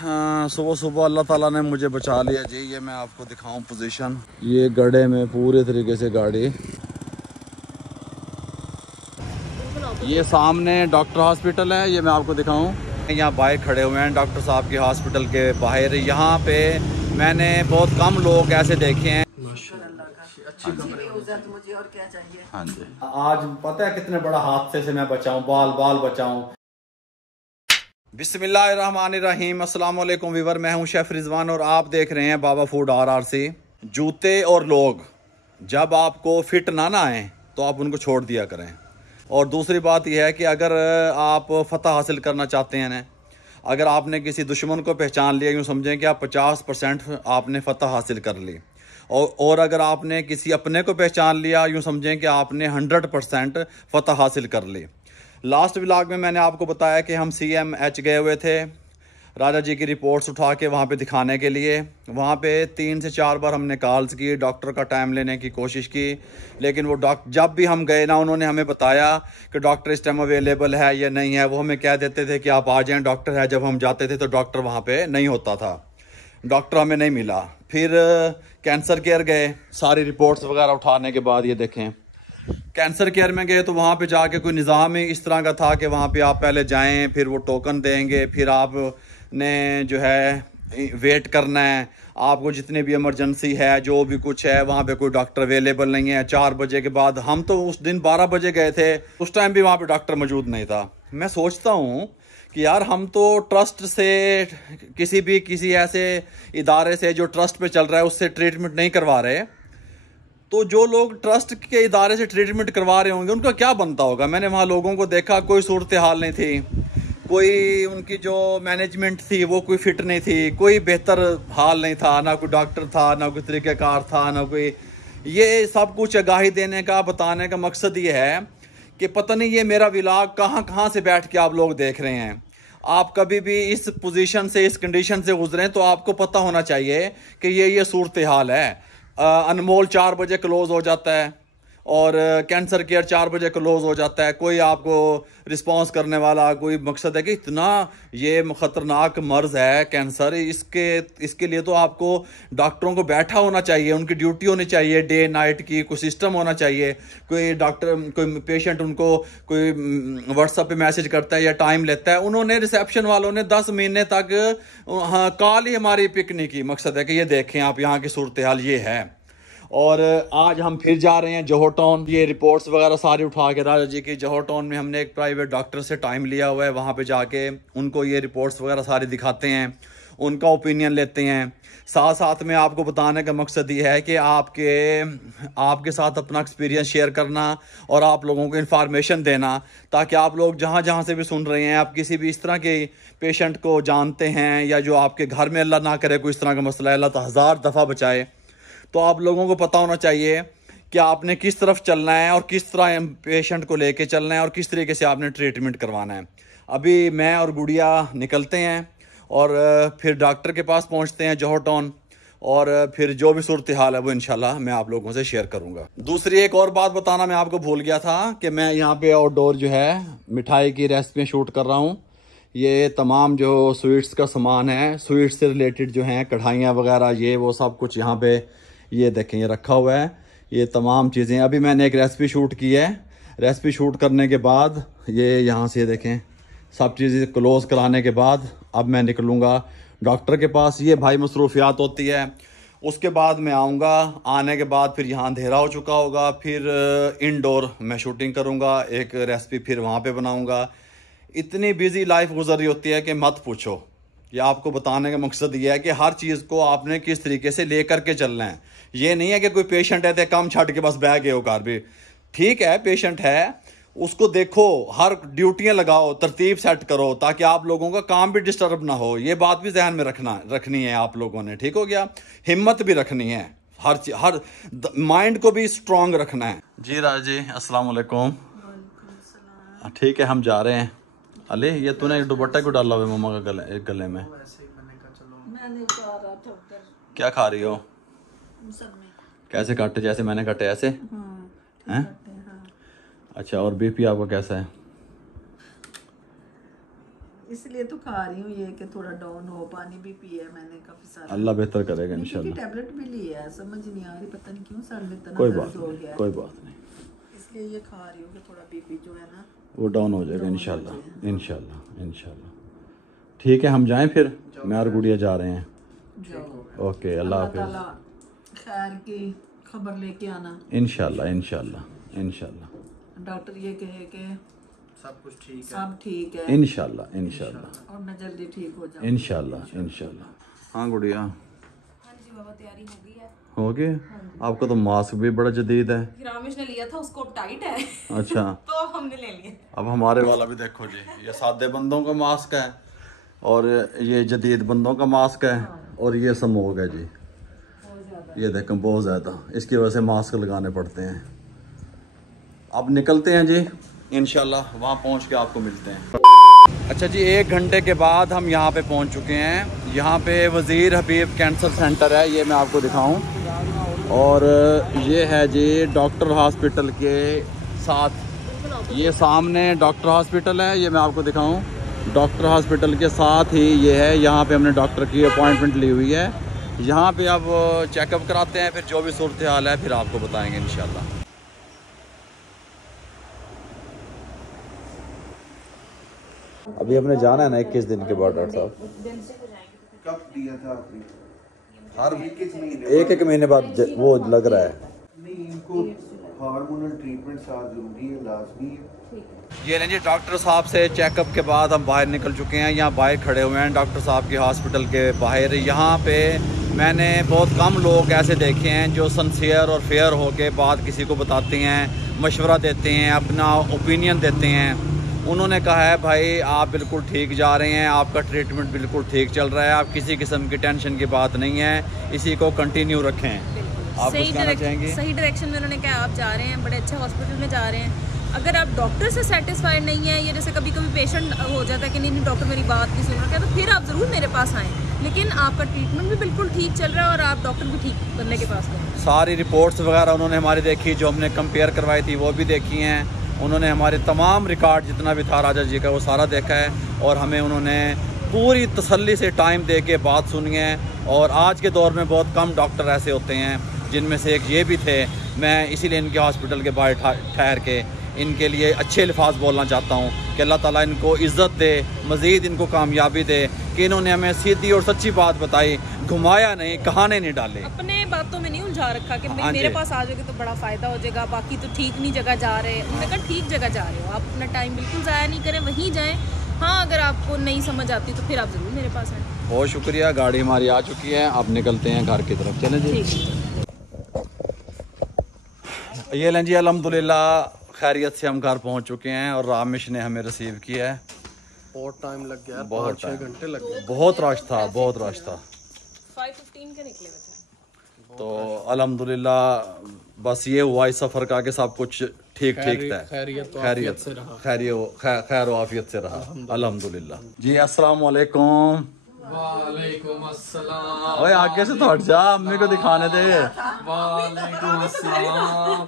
सुबह सुबह अल्लाह ताला ने मुझे बचा लिया जी। ये मैं आपको दिखाऊं पोजीशन, ये गड्ढे में पूरे तरीके से गाड़ी। ये सामने डॉक्टर हॉस्पिटल है, ये मैं आपको दिखाऊं। यहाँ बाइक खड़े हुए हैं डॉक्टर साहब के हॉस्पिटल के बाहर। यहाँ पे मैंने बहुत कम लोग ऐसे देखे हैं। अच्छी मुझे और क्या चाहिए। हाँ जी, आज पता है कितने बड़ा हादसे से मैं बचाऊं, बाल बचाऊं। बिस्मिल्लाहिर्रहमानिर्रहीम। अस्सलाम वालेकुम वीवर, मैं हूं शेफ रिजवान और आप देख रहे हैं बाबा फूड RRC। जूते और लोग जब आपको फिट ना आए तो आप उनको छोड़ दिया करें। और दूसरी बात यह है कि अगर आप फतह हासिल करना चाहते हैं ना, अगर आपने किसी दुश्मन को पहचान लिया, यूँ समझें कि आप 50% आपने फतह हासिल कर ली। और अगर आपने किसी अपने को पहचान लिया, यूँ समझें कि आपने 100% फतह हासिल कर ली। लास्ट व्लॉग में मैंने आपको बताया कि हम CMH गए हुए थे राजा जी की रिपोर्ट्स उठा के वहाँ पे दिखाने के लिए। वहाँ पे 3 से 4 बार हमने कॉल्स की, डॉक्टर का टाइम लेने की कोशिश की, लेकिन वो डॉक्टर जब भी हम गए ना, उन्होंने हमें बताया कि डॉक्टर इस टाइम अवेलेबल है या नहीं है। वो हमें कह देते थे कि आप आ जाएं, डॉक्टर है। जब हम जाते थे तो डॉक्टर वहाँ पे नहीं होता था, डॉक्टर हमें नहीं मिला। फिर कैंसर केयर गए, सारी रिपोर्ट्स वगैरह उठाने के बाद ये देखें कैंसर केयर में गए तो वहाँ पे जाके कोई निज़ाम ही इस तरह का था कि वहाँ पे आप पहले जाएं, फिर वो टोकन देंगे, फिर आपने जो है वेट करना है। आपको जितने भी इमरजेंसी है, जो भी कुछ है, वहाँ पे कोई डॉक्टर अवेलेबल नहीं है 4 बजे के बाद। हम तो उस दिन 12 बजे गए थे, उस टाइम भी वहाँ पे डॉक्टर मौजूद नहीं था। मैं सोचता हूँ कि यार हम तो ट्रस्ट से, किसी ऐसे इदारे से जो ट्रस्ट पे चल रहा है उससे ट्रीटमेंट नहीं करवा रहे, तो जो लोग ट्रस्ट के इदारे से ट्रीटमेंट करवा रहे होंगे उनका क्या बनता होगा। मैंने वहाँ लोगों को देखा, कोई सूरत हाल नहीं थी, कोई उनकी जो मैनेजमेंट थी वो कोई फिट नहीं थी, कोई बेहतर हाल नहीं था, ना कोई डॉक्टर था, ना कोई तरीक़ाकार था, ना कोई। ये सब कुछ आगाही देने का, बताने का मकसद ये है कि पता नहीं ये मेरा व्लॉग कहाँ से बैठ के आप लोग देख रहे हैं। आप कभी भी इस पोजीशन से, इस कंडीशन से गुजरें तो आपको पता होना चाहिए कि ये सूरत हाल है। अनमोल 4 बजे क्लोज हो जाता है और कैंसर केयर 4 बजे क्लोज हो जाता है। कोई आपको रिस्पांस करने वाला, कोई मकसद है कि इतना ये ख़तरनाक मर्ज़ है कैंसर, इसके लिए तो आपको डॉक्टरों को बैठा होना चाहिए, उनकी ड्यूटी होनी चाहिए, डे नाइट की कोई सिस्टम होना चाहिए। कोई डॉक्टर, कोई पेशेंट उनको कोई व्हाट्सएप पे मैसेज करता है या टाइम लेता है। उन्होंने, रिसेप्शन वालों ने 10 महीने तक हाँ कॉल ही हमारी पिक नहीं की। मकसद है कि ये देखें आप, यहाँ की सूरत हाल ये है। और आज हम फिर जा रहे हैं जोहर टाउन। ये रिपोर्ट्स वगैरह सारी उठा के राजा जी की जोहर टाउन में हमने एक प्राइवेट डॉक्टर से टाइम लिया हुआ है। वहाँ पे जाके उनको ये रिपोर्ट्स वगैरह सारी दिखाते हैं, उनका ओपिनियन लेते हैं। साथ साथ में आपको बताने का मकसद ये है कि आपके साथ अपना एक्सपीरियंस शेयर करना और आप लोगों को इन्फॉर्मेशन देना, ताकि आप लोग जहाँ से भी सुन रहे हैं, आप किसी भी इस तरह के पेशेंट को जानते हैं या जो आपके घर में अल्लाह ना करे कोई इस तरह का मसला है, अल्लाह तो 1000 दफ़ा बचाए, तो आप लोगों को पता होना चाहिए कि आपने किस तरफ चलना है और किस तरह पेशेंट को लेके चलना है और किस तरीके से आपने ट्रीटमेंट करवाना है। अभी मैं और गुड़िया निकलते हैं और फिर डॉक्टर के पास पहुंचते हैं जोहर टाउन, और फिर जो भी सूरत हाल है वो इंशाल्लाह मैं आप लोगों से शेयर करूंगा। दूसरी एक और बात बताना मैं आपको भूल गया था कि मैं यहाँ पे आउटडोर जो है मिठाई की रेसिपी शूट कर रहा हूँ। ये तमाम जो स्वीट्स का सामान है, स्वीट्स से रिलेटेड जो हैं कढ़ाइयाँ वगैरह, ये वो सब कुछ यहाँ पे ये देखें ये रखा हुआ है। ये तमाम चीज़ें, अभी मैंने एक रेसिपी शूट की है। रेसिपी शूट करने के बाद ये यहाँ से देखें सब चीज़ें क्लोज़ कराने के बाद अब मैं निकलूँगा डॉक्टर के पास। ये भाई मसरूफियात होती है, उसके बाद मैं आऊँगा। आने के बाद फिर यहाँ अंधेरा हो चुका होगा, फिर इनडोर मैं शूटिंग करूँगा, एक रेसिपी फिर वहाँ पे बनाऊँगा। इतनी बिजी लाइफ गुजर रही होती है कि मत पूछो। ये आपको बताने का मकसद ये है कि हर चीज़ को आपने किस तरीके से ले करके चलना है। ये नहीं है कि कोई पेशेंट है तो कम छट के बस बह गए हो घर भी। ठीक है, पेशेंट है, उसको देखो, हर ड्यूटियां लगाओ, तरतीब सेट करो, ताकि आप लोगों का काम भी डिस्टर्ब ना हो। ये बात भी ध्यान में रखनी है आप लोगों ने, ठीक हो गया। हिम्मत भी रखनी है, हर माइंड को भी स्ट्रांग रखना है। जी राज जी, अस्सलाम वालेकुम। ठीक है, हम जा रहे हैं। अले ये तूने एक दुपट्टा क्यों डाला हुआ है मम्मा का गले में? मैंने उतारा था उधर। क्या खा रही हो? कैसे काटे? जैसे मैंने काटे ऐसे? हैं? हाँ। अच्छा, और BP आपका कैसा है? इसलिए तो खा रही हूँ ये कि थोड़ा डाउन हो। पानी भी पिया है मैंने काफी सारा। अल्लाह बेहतर करेगा इंशाल्लाह। टैबलेट भी लिया है, समझ नहीं आ रही पता नहीं क्यों सर में इतना कोई दर्द बात हो नहीं, गया। कोई बात नहीं, इसलिए ये खा रही हूँ कि थोड़ा बीपी जो है ना वो डाउन हो जाएगा इंशाल्लाह इंशाल्लाह इंशाल्लाह। ठीक है, हम जाएं फिर, मैं और गुड़िया जा रहे हैं। ओके, अल्लाह हाफिज़। खैर की खबर लेके आना इंशाल्लाह इंशाल्लाह इंशाल्लाह। डॉक्टर ये कहे कि सब कुछ ठीक है, सब ठीक है इंशाल्लाह इंशाल्लाह और मैं जल्दी ठीक हो जाऊँ इंशाल्लाह इंशाल्लाह। हाँ गुड़िया, हाँ जी बाबा, तैयारी हो गई है। हो गए? आपका तो मास्क भी बड़ा जदीद है। फिर रामेश ने लिया था, उसको टाइट है अच्छा तो हमने ले लिया। अब हमारे वाला भी देखो जी, ये सादे बंदों का मास्क है और ये जदीद बंदों का मास्क है और ये स्मोक है जी। ये देखें बहुत ज़्यादा, इसकी वजह से मास्क लगाने पड़ते हैं। अब निकलते हैं जी, इंशाल्लाह वहाँ पहुँच के आपको मिलते हैं। अच्छा जी, 1 घंटे के बाद हम यहाँ पे पहुँच चुके हैं। यहाँ पे वज़ीर हबीब कैंसर सेंटर है, ये मैं आपको दिखाऊँ। और ये है जी डॉक्टर हॉस्पिटल के साथ, ये सामने डॉक्टर हॉस्पिटल है, ये मैं आपको दिखाऊँ। डॉक्टर हॉस्पिटल के साथ ही ये है, यहाँ पे हमने डॉक्टर की अपॉइंटमेंट ली हुई है। यहाँ पे अब चेकअप कराते हैं, फिर जो भी सूरत हाल है फिर आपको बताएंगे इंशाल्लाह। अभी हमने जाना है ना 21 दिन के बाद डॉक्टर साहब। कब दिया था आपने? हर एक एक महीने बाद वो लग रहा है। नहीं, इनको हार्मोनल ट्रीटमेंट साथ जरूरी है, लाजमी है। ये लेंगे डॉक्टर साहब से चेकअप के बाद हम बाहर निकल चुके हैं। यहाँ बाहर खड़े हुए हैं डॉक्टर साहब के हॉस्पिटल के बाहर। यहाँ पे मैंने बहुत कम लोग ऐसे देखे हैं जो सिंसियर और फेयर होके बात किसी को बताते हैं, मशवरा देते हैं, अपना ओपिनियन देते हैं। उन्होंने कहा है भाई आप बिल्कुल ठीक जा रहे हैं, आपका ट्रीटमेंट बिल्कुल ठीक चल रहा है, आप किसी किस्म की टेंशन की बात नहीं है, इसी को कंटिन्यू रखें। आप कुछ कहना चाहेंगे? सही डायरेक्शन में उन्होंने कहा आप जा रहे हैं, बड़े अच्छे हॉस्पिटल में जा रहे हैं। अगर आप डॉक्टर से सेटिस्फाइड नहीं है, या जैसे कभी कभी पेशेंट हो जाता है कि नहीं डॉक्टर मेरी बात नहीं सुन रहा, तो फिर आप ज़रूर मेरे पास आएँ। लेकिन आपका ट्रीटमेंट भी बिल्कुल ठीक चल रहा है और आप डॉक्टर भी ठीक बनने के पास गए। सारी रिपोर्ट्स वगैरह उन्होंने हमारी देखी, जो हमने कंपेयर करवाई थी वो भी देखी हैं। उन्होंने हमारे तमाम रिकॉर्ड जितना भी था राजा जी का वो सारा देखा है और हमें उन्होंने पूरी तसल्ली से टाइम दे के बात सुनी है। और आज के दौर में बहुत कम डॉक्टर ऐसे होते हैं, जिनमें से एक ये भी थे। मैं इसीलिए इनके हॉस्पिटल के बाहर ठहर के इनके लिए अच्छे अल्फाज बोलना चाहता हूँ कि अल्लाह ताला इनको इज़्ज़त दे, मज़ीद इनको कामयाबी दे कि इन्होंने हमें सीधी और सच्ची बात बताई, घुमाया नहीं, कहाने नहीं डाले। अपने बातों में नहीं उलझा रखा कि हाँ मेरे पास आ जाओगे तो बड़ा फ़ायदा हो जाएगा, बाकी तो ठीक नहीं जगह जा रहे हैं। उन्होंने कहा ठीक जगह जा रहे हो, आप अपना टाइम बिल्कुल ज़ाया नहीं करें, वहीं जाएँ। हाँ, अगर आपको नहीं समझ आती तो फिर आप ज़रूर मेरे पास आएँ। बहुत शुक्रिया, गाड़ी हमारी आ चुकी है, अब निकलते हैं घर की तरफ। चलें जी। ये लें जी, अल्हम्दुलिल्लाह खैरियत से हम घर पहुंच चुके हैं और रामिश ने हमें रिसीव किया है। बहुत टाइम लग गया, बहुत 5-6 घंटे लग गए। बहुत रश था, बहुत रश था। 5:15 के निकले हुए थे। तो अल्हम्दुलिल्लाह बस ये हुआ इस सफ़र का कि सब कुछ ठीक ठीक था, खैरियत खैर आफियत से रहा अल्हम्दुलिल्लाह। जी अस्सलाम वालेकुम। वालेकुम अस्सलाम। ओए आगे से तो हट जा, अम्मी को दिखाने दे। वालेकुम अस्सलाम।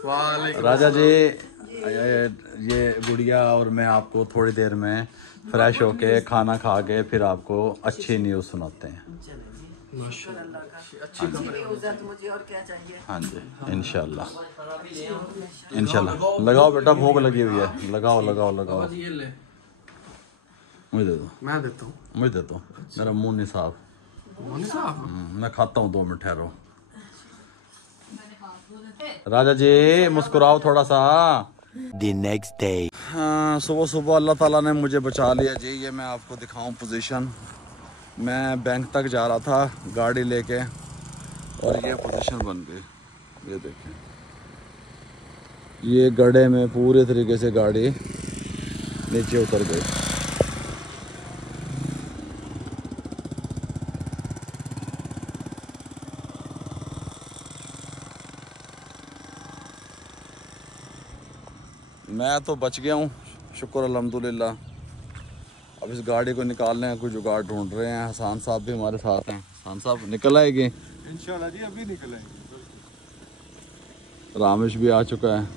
वालेकुम राजा जी, ये गुड़िया और मैं आपको थोड़ी देर में फ्रेश होके खाना खा के फिर आपको अच्छी न्यूज़ सुनाते हैं। अच्छी न्यूज़ है तो मुझे और क्या चाहिए। हाँ जी, इंशाल्लाह इंशाल्लाह। लगाओ बेटा, भूख लगी हुई है, लगाओ लगाओ लगाओ। ये ले, मुझे दे दो। मैं देता हूँ। मुझे दे दो, मेरा मुंह नहीं साफ। मैं खाता हूँ, 2 मिनट ठहरो। राजा जी मुस्कुराओ थोड़ा सा। The next day. हाँ, सुबह सुबह अल्लाह ताला ने मुझे बचा लिया जी। ये मैं आपको दिखाऊं पोजीशन। मैं बैंक तक जा रहा था गाड़ी लेके और ये पोजीशन बन गई। ये देखें, ये गड्ढे में पूरे तरीके से गाड़ी नीचे उतर गई। मैं तो बच गया हूँ, शुक्र अल्हम्दुलिल्लाह। अब इस गाड़ी को निकालने का कोई जुगाड़ ढूंढ रहे हैं। हसान साहब भी हमारे साथ हैं। हसान साहब निकल आएगी इंशाल्लाह जी, अभी निकल आएंगे। रामेश भी आ चुका है,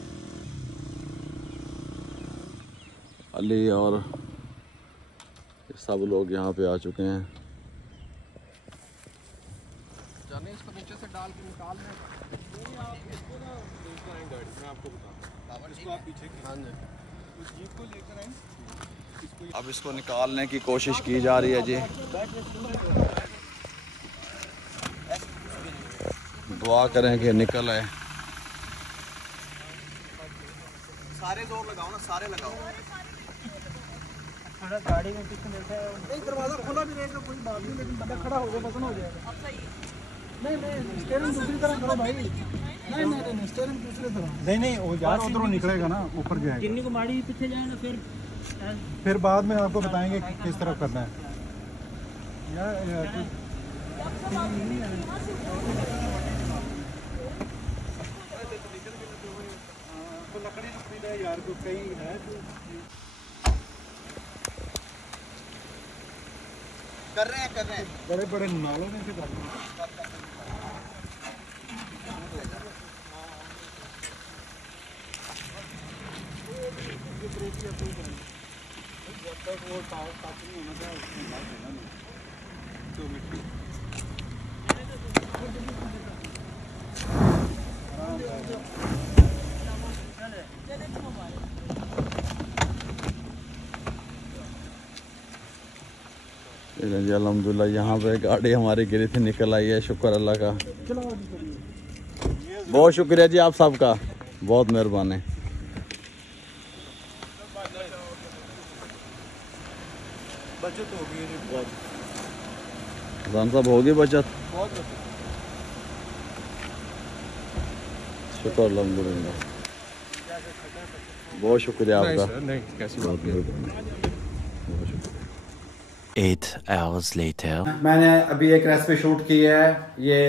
अली और सब लोग यहाँ पे आ चुके हैं। जाने इसको नीचे से डाल के निकाल दें। आप इसको ना लेकर आए गाड़ी में, आपको बताता हूँ। इसको आप पीछे हाँ जी उस जीप को लेकर आए। अब इसको निकालने की कोशिश की जा रही है जी। दुआ करें कि निकल आए। सारे जोर लगाओ ना, सारे लगाओ। गाड़ी में पीछे बैठा है, एक दरवाजा खोला भी रहेगा कोई बात नहीं, लेकिन बंदा खड़ा हो गया पसंद हो जाएगा। नहीं स्टीयरिंग दूसरी तरफ करो भाई। नहीं स्टीयरिंग दूसरी तरफ। नहीं वो यार उधरों निकलेगा ना, ऊपर जाएगा। किन्नी को माड़ी पीछे जाए ना, फिर बाद में आपको बताएंगे किस तरफ करना है। यार लकड़ी है यार, को कहीं है कर रहे हैं बड़े बड़े नालों में से कर रहे हैं। जब तक वो टाच नहीं होना था उसमें बात है ना 2 मिनट। जी अल्हम्दुलिल्लाह यहाँ पे गाड़ी हमारी गिरी थी, निकल आई है, शुक्र अल्लाह का। बहुत शुक्रिया जी आप सबका, बहुत मेहरबानी। बचत हो गई बहुत, साहब होगी बचत, शुक्र अल्हम्दुलिल्लाह, बहुत शुक्रिया आपका। नहीं कैसी बहुत मेहरबानी। 8 hours later. मैंने अभी एक रेसिपी शूट की है, ये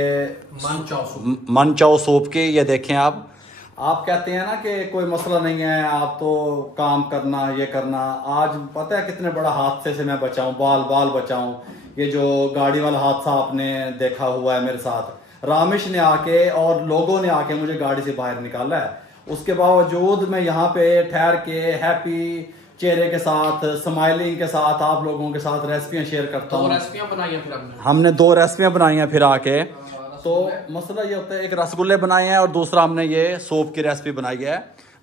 मन चाओ सूप की। ये देखें आप कहते हैं ना कि कोई मसला नहीं है, आप तो काम करना ये करना। आज पता है कितने बड़ा हादसे से मैं बचाऊं, बाल बचाऊं। ये जो गाड़ी वाला हादसा आपने देखा हुआ है मेरे साथ, रामिश ने आके और लोगों ने आके मुझे गाड़ी से बाहर निकाला है। उसके बावजूद मैं यहाँ पे ठहर के हैप्पी चेहरे के साथ, स्माइलिंग के साथ आप लोगों के साथ रेसिपियां शेयर करता हूँ। 2 रेसिपियां बनाई हैं फिर हमने 2 रेसिपियां बनाई हैं फिर आके। तो मसला ये होता है, एक रसगुल्ले बनाए हैं और दूसरा हमने ये सूप की रेसिपी बनाई है।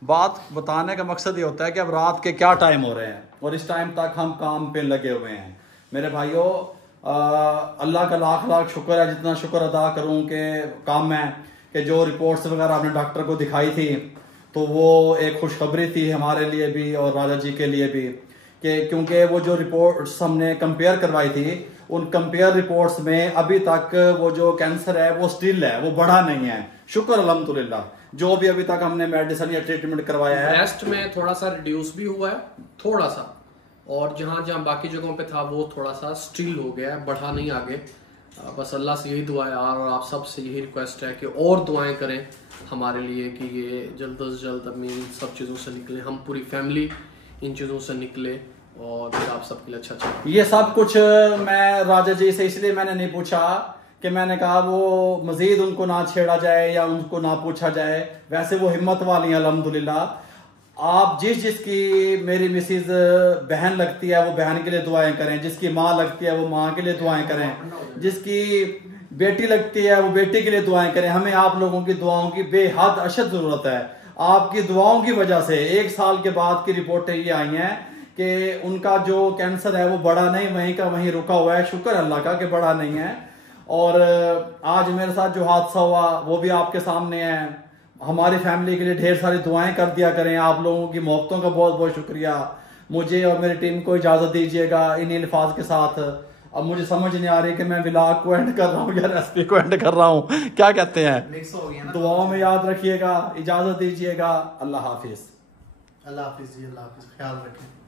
बात बताने का मकसद ये होता है कि अब रात के क्या टाइम हो रहे हैं और इस टाइम तक हम काम पे लगे हुए हैं। मेरे भाइयों, अल्लाह का लाख लाख शुक्र है, जितना शुक्र अदा करूं कि काम है कि जो रिपोर्ट्स वगैरह आपने डॉक्टर को दिखाई थी तो वो एक खुशखबरी थी हमारे लिए भी और राजा जी के लिए भी, कि क्योंकि वो जो रिपोर्ट्स हमने कंपेयर करवाई थी, उन कंपेयर रिपोर्ट्स में अभी तक वो जो कैंसर है वो स्टिल है, वो बढ़ा नहीं है। शुक्र अल्हम्दुलिल्लाह, जो भी अभी तक हमने मेडिसिन या ट्रीटमेंट करवाया है। ब्रेस्ट में थोड़ा सा रिड्यूस भी हुआ है, थोड़ा सा, और जहां बाकी जगहों पे था वो थोड़ा सा स्टिल हो गया है, बढ़ा नहीं आगे। बस अल्लाह से यही दुआ है और आप सब से यही रिक्वेस्ट है कि और दुआएं करें हमारे लिए कि ये जल्द से जल्द अपनी इन सब चीज़ों से निकले, हम पूरी फैमिली इन चीज़ों से निकले और फिर आप सबके लिए अच्छा। ये सब कुछ मैं राजा जी से इसलिए मैंने नहीं पूछा कि मैंने कहा वो मजीद उनको ना छेड़ा जाए या उनको ना पूछा जाए। वैसे वो हिम्मत वाली है अल्हम्दुलिल्लाह। आप जिसकी मेरी मिसेज बहन लगती है वो बहन के लिए दुआएं करें, जिसकी माँ लगती है वो माँ के लिए दुआएं करें, जिसकी बेटी लगती है वो बेटी के लिए दुआएं करें। हमें आप लोगों की दुआओं की बेहद अशद जरूरत है। आपकी दुआओं की वजह से 1 साल के बाद की रिपोर्टें ये आई हैं कि उनका जो कैंसर है वो बढ़ा नहीं, वहीं का वहीं रुका हुआ है। शुक्र अल्लाह का कि बढ़ा नहीं है। और आज मेरे साथ जो हादसा हुआ वो भी आपके सामने है। हमारी फैमिली के लिए ढेर सारी दुआएं कर दिया करें। आप लोगों की मोहब्बतों का बहुत बहुत शुक्रिया। मुझे और मेरी टीम को इजाजत दीजिएगा इन अल्फाज के साथ। अब मुझे समझ नहीं आ रही कि मैं व्लॉग को एंड कर रहा हूँ या रेसिपी को एंड कर रहा हूँ, क्या कहते हैं? दुआओं में याद रखिएगा, इजाजत दीजिएगा। अल्लाह हाफिज। अल्लाह हाफिज जी, अल्लाह हाफिज, ख्याल रखें।